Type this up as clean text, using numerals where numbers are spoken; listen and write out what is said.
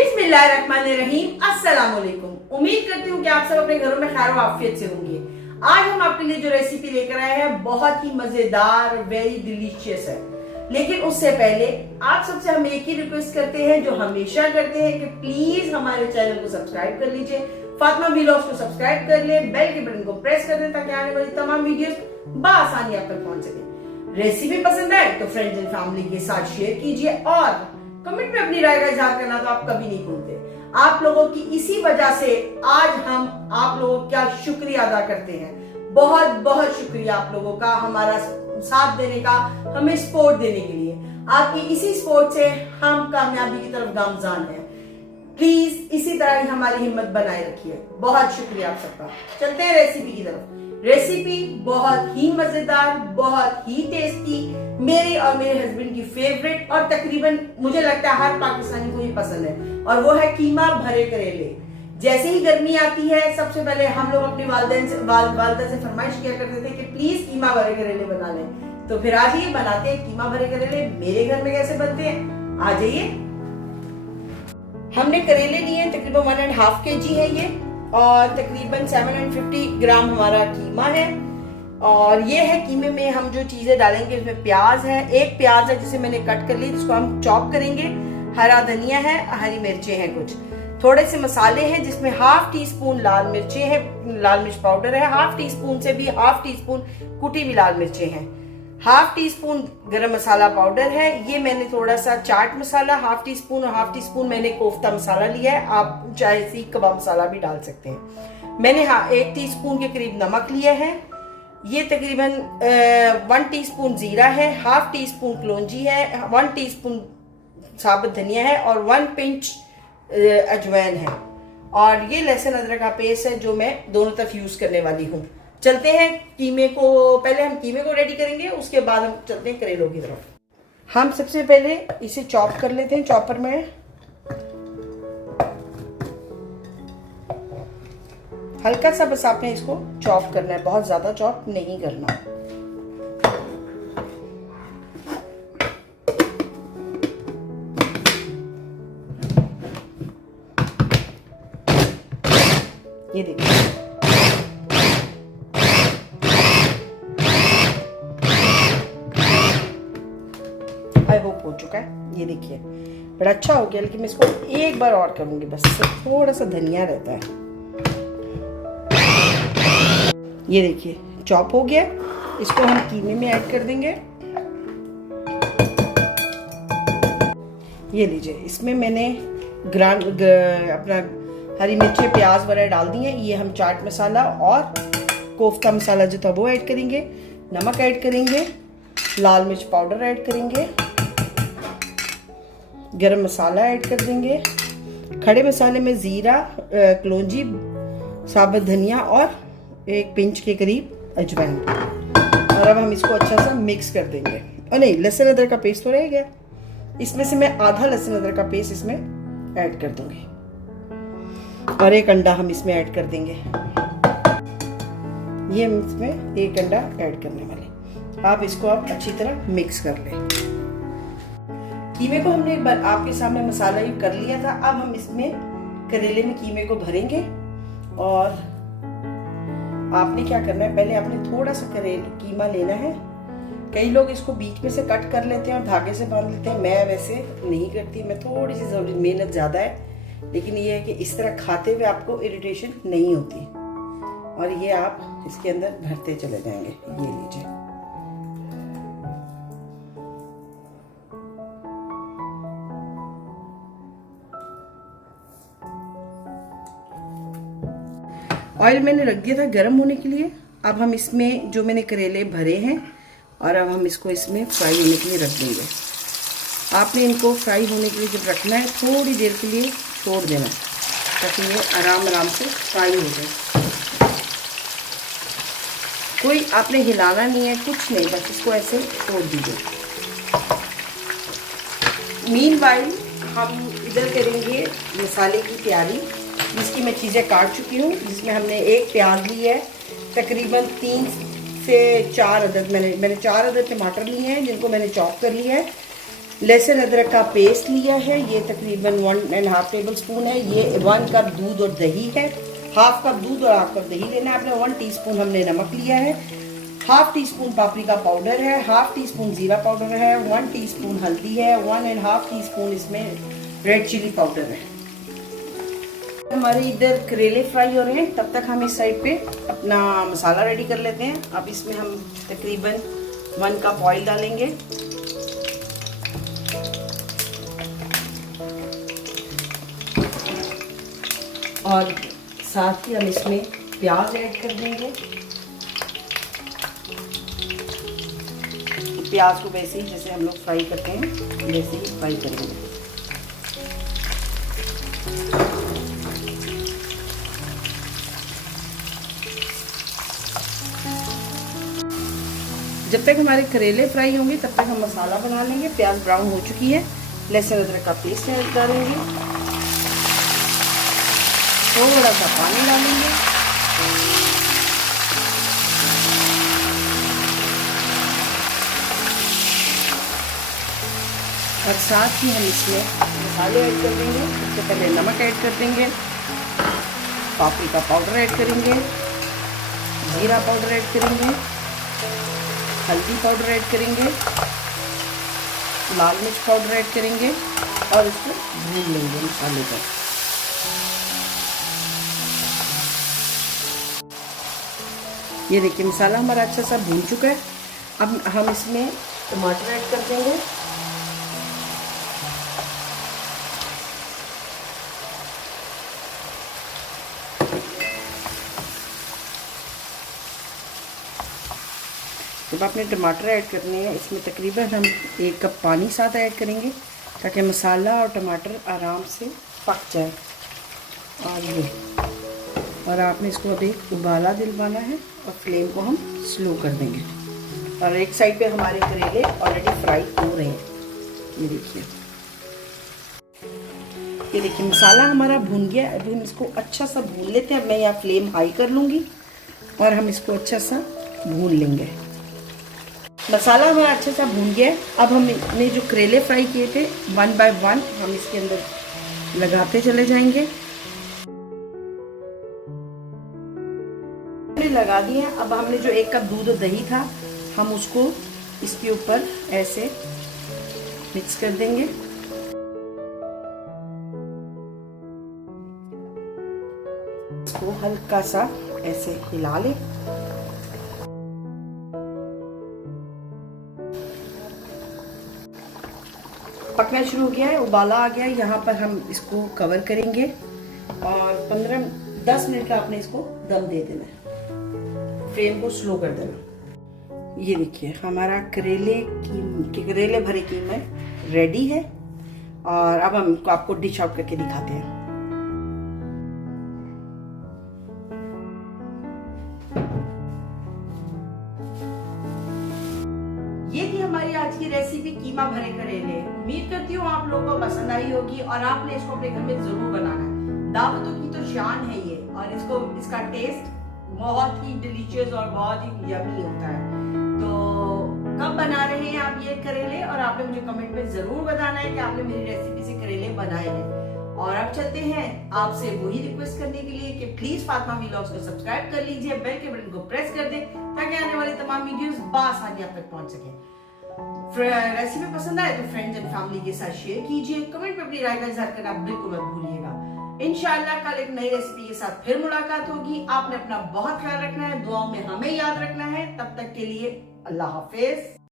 बिस्मिल्लाहिर्रहमानिर्रहीम। अस्सलाम वालेकुम। उम्मीद करती हूँ कि आप सब अपने घरों में खैर आफियत से होंगे। आज हम आपके लिए जो रेसिपी लेकर आए हैं बहुत ही मजेदार, वेरी डिलीशियस है। लेकिन उससे पहले आप सबसे हम एक ही रिक्वेस्ट करते हैं जो हमेशा करते हैं कि प्लीज हमारे चैनल को सब्सक्राइब कर लीजिए, फातिमा व्लॉग्स को सब्सक्राइब कर ले, बेल के बटन को प्रेस कर दें ताकि आने वाली तमाम वीडियोस बआसानी आप तक पहुंच सके। रेसिपी पसंद आए तो फ्रेंड्स एंड फैमिली के साथ शेयर कीजिए और कमेंट में अपनी राय का इजहार करना तो आप कभी नहीं भूलते। आप लोगों की इसी वजह से आज हम आप लोगों का शुक्रिया अदा करते हैं। बहुत बहुत शुक्रिया आप लोगों का हमारा साथ देने का, हमें सपोर्ट देने के लिए। आपकी इसी सपोर्ट से हम कामयाबी की तरफ गामजान हैं। प्लीज इसी तरह ही हमारी हिम्मत बनाए रखिए। बहुत शुक्रिया आप सबका। चलते हैं रेसिपी की तरफ। रेसिपी बहुत ही मजेदार, बहुत ही टेस्टी, मेरे और मेरे हस्बैंड की फेवरेट और तकरीबन मुझे लगता है हर पाकिस्तानी को ये पसंद है, और वो है कीमा भरे करेले। जैसे ही गर्मी आती है सबसे पहले हम लोग अपनी वालदा से फरमाइश किया करते थे कि प्लीज कीमा भरे करेले बना लें। तो फिर आज ये बनाते हैं कीमा भरे करेले। मेरे घर में कैसे बनते हैं आ जाइए। हमने करेले लिए तकरीबन 1.5 kg है ये, और तकरीबन 750 ग्राम हमारा कीमा है। और ये है कीमे में हम जो चीजें डालेंगे, इसमें प्याज है, एक प्याज है जिसे मैंने कट कर ली, जिसको हम चॉप करेंगे। हरा धनिया है, हरी मिर्चें हैं, कुछ थोड़े से मसाले हैं जिसमें 1/2 टीस्पून लाल मिर्चें हैं, लाल मिर्च पाउडर है, 1/2 टीस्पून से भी 1/2 टीस्पून कुटी हुई लाल मिर्चें हैं, 1/2 टीस्पून गरम मसाला पाउडर है। ये मैंने थोड़ा सा चाट मसाला 1/2 टीस्पून और 1/2 टीस्पून मैंने कोफ्ता मसाला लिया है। आप चाहे सीख कबाब मसाला भी डाल सकते हैं। मैंने 1 टीस्पून के करीब नमक लिया है। ये तकरीबन 1 टीस्पून जीरा है, 1/2 टीस्पून कलौंजी है, 1 टीस्पून साबुत धनिया है और 1 पिंच अजवाइन है। और ये लहसुन अदरक का पेस्ट है जो मैं दोनों तरफ यूज करने वाली हूँ। चलते हैं कीमे को, पहले हम कीमे को रेडी करेंगे, उसके बाद हम चलते हैं करेलों की तरफ। हम सबसे पहले इसे चॉप कर लेते हैं चॉपर में। हल्का सा बस आपने इसको चॉप करना है, बहुत ज्यादा चॉप नहीं करना। ये देखिए आई होप हो चुका है। ये देखिए बड़ा अच्छा हो गया, लेकिन मैं इसको एक बार और करूंगी, बस थोड़ा सा धनिया रहता है। ये देखिए चॉप हो गया, इसको हम कीमे में ऐड कर देंगे। ये लीजिए, इसमें मैंने अपना हरी मिर्ची प्याज वगैरह डाल दी है। ये हम चाट मसाला और कोफ्ता मसाला जो था वो ऐड करेंगे, नमक ऐड करेंगे, लाल मिर्च पाउडर ऐड करेंगे, गरम मसाला ऐड कर देंगे, खड़े मसाले में जीरा, कलौंजी, साबुत धनिया और 1 पिंच के करीब अजवाइन। और अब हम इसको अच्छा सा मिक्स कर देंगे। और नहीं, लहसुन अदरक का पेस्ट तो रह गया, इसमें से मैं आधा लहसुन अदरक का पेस्ट इसमें ऐड कर दूंगी और 1 अंडा हम इसमें ऐड कर देंगे। ये हम इसमें 1 अंडा ऐड करने वाले। आप इसको अच्छी तरह मिक्स कर लें। कीमे को हमने एक बार आपके सामने मसाला ही कर लिया था। अब हम इसमें करेले में कीमे को भरेंगे। और आपने क्या करना है, पहले आपने थोड़ा सा कीमा लेना है। कई लोग इसको बीच में से कट कर लेते हैं और धागे से बांध लेते हैं, मैं वैसे नहीं करती, मैं थोड़ी सी मेहनत ज़्यादा है, लेकिन ये है कि इस तरह खाते हुए आपको इरिटेशन नहीं होती। और ये आप इसके अंदर भरते चले जाएंगे। ये लीजिए, ऑयल मैंने रख दिया था गर्म होने के लिए। अब हम इसमें जो मैंने करेले भरे हैं और अब हम इसको इसमें फ्राई होने के लिए रख देंगे। आपने इनको फ्राई होने के लिए जब रखना है थोड़ी देर के लिए छोड़ देना ताकि ये आराम से फ्राई हो जाए। कोई आपने हिलाना नहीं है, कुछ नहीं, बस इसको ऐसे छोड़ दीजिए। मीनवाइल हम इधर करेंगे मसाले की तैयारी, जिसकी मैं चीज़ें काट चुकी हूँ। जिसमें हमने 1 प्याज ली है, तकरीबन 3 से 4 अदद मैंने 4 अदद टमाटर लिए हैं जिनको मैंने चॉप कर लिया है। लहसुन अदरक का पेस्ट लिया है, ये तकरीबन 1.5 टेबल स्पून है। ये 1 कप दूध और दही है, हाफ कप दूध और हाफ कप दही लेना है आपने। 1 टीस्पून हमने नमक लिया है, half tea spoon paprika powder है, हाफ टी स्पून जीरा पाउडर है, 1 टीस्पून हल्दी है, 1.5 टीस्पून इसमें रेड चिली पाउडर है। हमारे इधर करेले फ्राई हो रहे हैं, तब तक हम इस साइड पे अपना मसाला रेडी कर लेते हैं। अब इसमें हम तकरीबन 1 कप ऑयल डालेंगे और साथ ही हम इसमें प्याज ऐड कर देंगे। प्याज को वैसे ही जैसे हम लोग फ्राई करते हैं वैसे ही फ्राई करेंगे। जब तक हमारे करेले फ्राई होंगे तब तक हम मसाला बना लेंगे। प्याज ब्राउन हो चुकी है, लहसुन अदरक का पेस्ट डालेंगे, थोड़ा सा पानी डालेंगे और साथ ही हम इसमें मसाले ऐड कर देंगे। सबसे पहले नमक ऐड कर देंगे, पापरिका पाउडर ऐड करेंगे, जीरा पाउडर ऐड करेंगे, हल्दी पाउडर ऐड करेंगे, लाल मिर्च पाउडर ऐड करेंगे और इसको भून लेंगे मसाले को। ये देखिए मसाला हमारा अच्छा सा भून चुका है। अब हम इसमें टमाटर ऐड कर देंगे। जब आपने टमाटर ऐड करने हैं इसमें तकरीबन हम 1 कप पानी साथ ऐड करेंगे ताकि मसाला और टमाटर आराम से पक जाए। और आपने इसको अभी उबाला दिलवाना है और फ्लेम को हम स्लो कर देंगे। और एक साइड पे हमारे करेले ऑलरेडी फ्राई हो रहे हैं। ये देखिए मसाला हमारा भून गया। अभी हम इसको अच्छा सा भून लेते हैं। मैं यहाँ फ्लेम हाई कर लूँगी और हम इसको अच्छा सा भून लेंगे। मसाला हमारा अच्छा सा भून गया है। अब हमने जो करेले फ्राई किए थे 1 बाय 1 हम इसके अंदर लगाते चले जाएंगे। लगा दिए हैं। अब हमने जो 1 कप दूध और दही था हम उसको इसके ऊपर ऐसे मिक्स कर देंगे। इसको हल्का सा ऐसे हिला लें। पकना शुरू हो गया है, उबाला आ गया है। यहाँ पर हम इसको कवर करेंगे और 15-10 मिनट का आपने इसको दम दे देना है। फ्लेम को स्लो कर देना। ये देखिए हमारा करेले भरे कीमा रेडी है और अब हम आपको डिश आउट करके दिखाते हैं। ये थी हमारी आज की रेसिपी कीमा भरे करेले। उम्मीद करती हूँ आप लोगों को पसंद आई होगी और आपने इसको अपने घर में जरूर बनाना है। दावतों की तो शान है ये और इसका टेस्ट बहुत ही डिलीशियस और बहुत ही यमी होता है। तो कब बना रहे हैं आप ये करेले और आपने मुझे कमेंट में जरूर बताना है कि आपने मेरी रेसिपी से करेले बनाए हैं। और अब चलते हैं आपसे वही रिक्वेस्ट करने के लिए कि प्लीज फातिमा व्लॉग्स को सब्सक्राइब कर लीजिए, बेल के बटन को प्रेस कर दें ताकि आने वाली तमाम वीडियोस बासानी आप तक पहुंच सके। रेसिपी पसंद आए तो फ्रेंड्स एंड फैमिली के साथ शेयर कीजिए। कमेंट में अपनी राय का इज़हार करना बिल्कुल मत भूलिएगा। इंशाल्लाह कल एक नई रेसिपी के साथ फिर मुलाकात होगी। आपने अपना बहुत ख्याल रखना है, दुआओं में हमें याद रखना है। तब तक के लिए अल्लाह हाफिज।